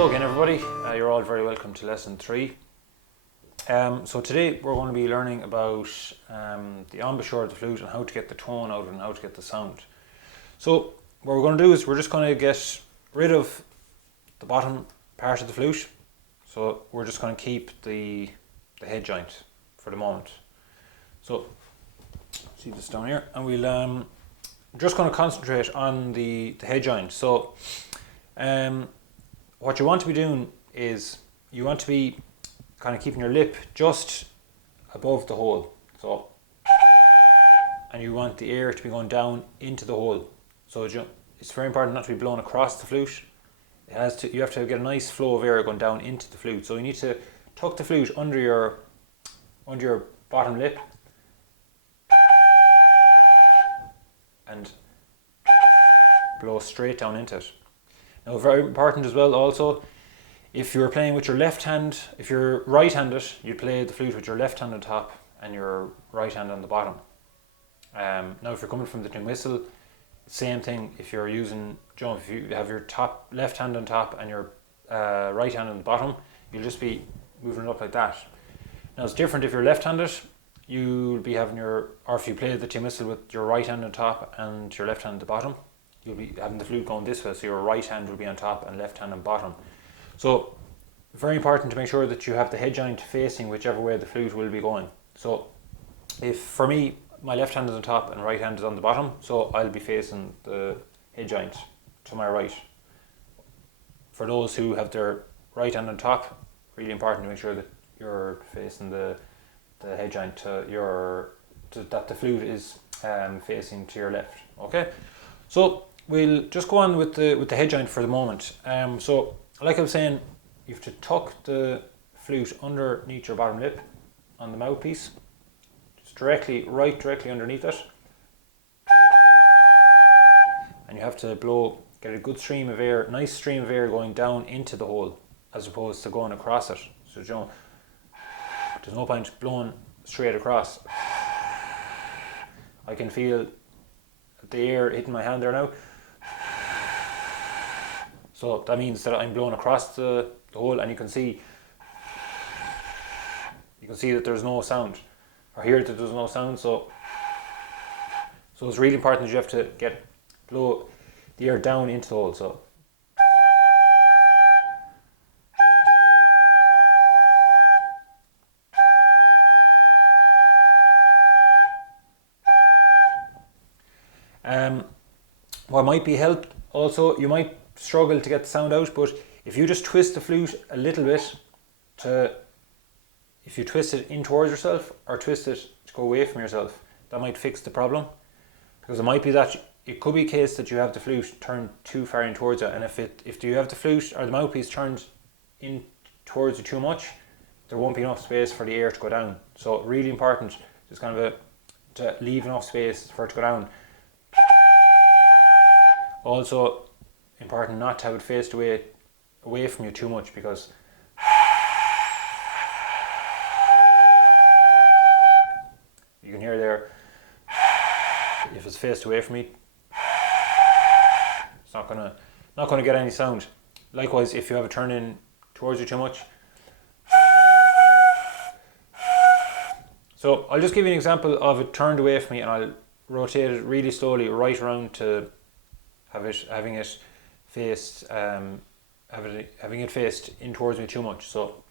Hello again everybody, you're all very welcome to lesson 3. So today we're going to be learning about the embouchure of the flute and how to get the tone out and how to get the sound. So what we're going to do is we're just going to get rid of the bottom part of the flute. So we're just going to keep the head joint for the moment. So see this down here, and we'll just going to concentrate on the head joint. So what you want to be doing is you want to be kind of keeping your lip just above the hole. So, and you want the air to be going down into the hole. So it's very important not to be blown across the flute. You have to get a nice flow of air going down into the flute. So you need to tuck the flute under your bottom lip and blow straight down into it. Now, very important as well also, if you're playing with your left hand, if you're right-handed, you play the flute with your left hand on top and your right hand on the bottom. Now if you're coming from the tin whistle, same thing. If you're using jump, if you have your left hand on top and your right hand on the bottom, you'll just be moving it up like that. Now it's different if you're left-handed. You'll be having or if you play the tin whistle with your right hand on top and your left hand at the bottom, you'll be having the flute going this way, so your right hand will be on top and left hand on bottom. So very important to make sure that you have the head joint facing whichever way the flute will be going. So if for me, my left hand is on top and right hand is on the bottom, so I'll be facing the head joint to my right. For those who have their right hand on top, really important to make sure that you're facing the head joint that the flute is facing to your left. Okay, so we'll just go on with the head joint for the moment. So like I was saying, you have to tuck the flute underneath your bottom lip on the mouthpiece, just directly underneath it, and you have to get a good stream of air, nice stream of air going down into the hole as opposed to going across it. So there's no point blowing straight across. I can feel the air hitting my hand there now. So that means that I'm blowing across the hole, and you can see that there's no sound, or hear that there's no sound. So it's really important that you have to blow the air down into the hole. So what might be helped also, you might struggle to get the sound out, but if you just twist the flute a little bit, if you twist it in towards yourself or twist it to go away from yourself, that might fix the problem. Because it might be that it could be a case that you have the flute turned too far in towards you, and if you have the flute or the mouthpiece turned in towards you too much, there won't be enough space for the air to go down. So really important, just kind of to leave enough space for it to go down. Also important not to have it faced away from you too much, because you can hear there, if it's faced away from me, it's not gonna get any sound. Likewise, if you have it turned in towards you too much. So I'll just give you an example of it turned away from me, and I'll rotate it really slowly right around to having it faced in towards me too much. So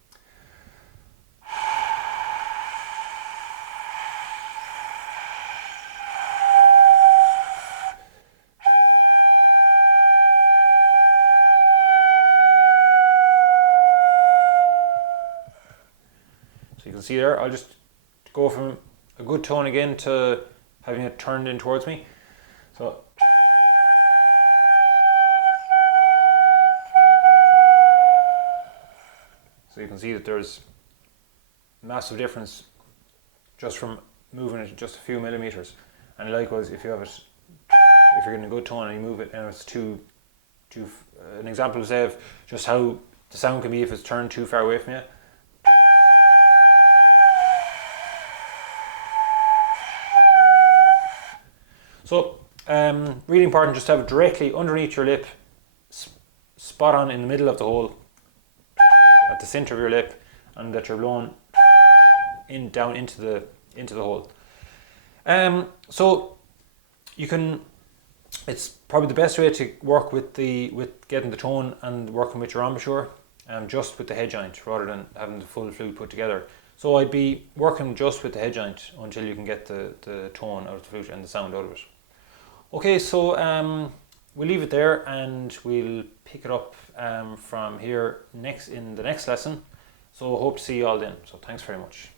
you can see there, I'll just go from a good tone again to having it turned in towards me. So you can see that there's massive difference just from moving it just a few millimeters. And likewise, if you're getting a good tone and you move it and it's an example of just how the sound can be if it's turned too far away from you. So really important just to have it directly underneath your lip, spot on in the middle of the hole. at the center of your lip, and that you're blowing down into the hole. So you can. It's probably the best way to work with getting the tone and working with your embouchure, just with the head joint rather than having the full flute put together. So I'd be working just with the head joint until you can get the tone out of the flute and the sound out of it. Okay, so we'll leave it there and we'll pick it up from here in the next lesson. So I hope to see you all then. So thanks very much.